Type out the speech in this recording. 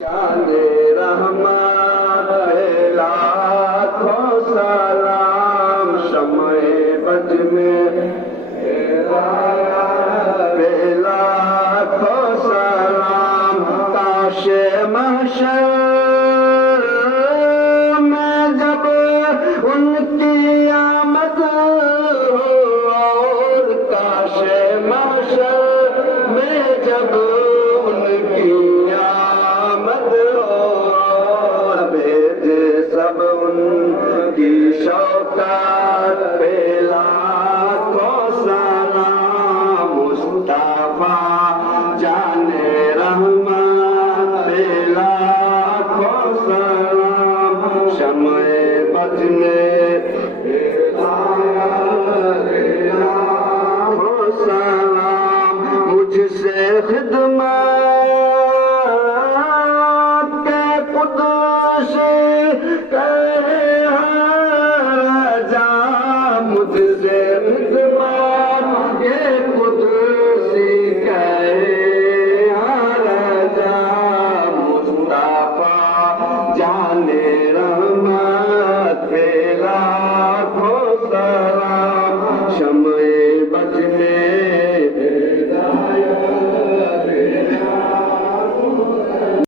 जाने रहमत पे लाखों सलाम शम्ए बज में पे लाखों सलाम काशे महशर में जब उनकी आमद हो और काशे महशर में जब उनकी सब उनकी शौकत पे लाखों सलाम मुस्तफा जाने रहमत पे लाखों सलाम शम्ए बजने पे लाखों सलाम मुझसे खिदमत मुझसे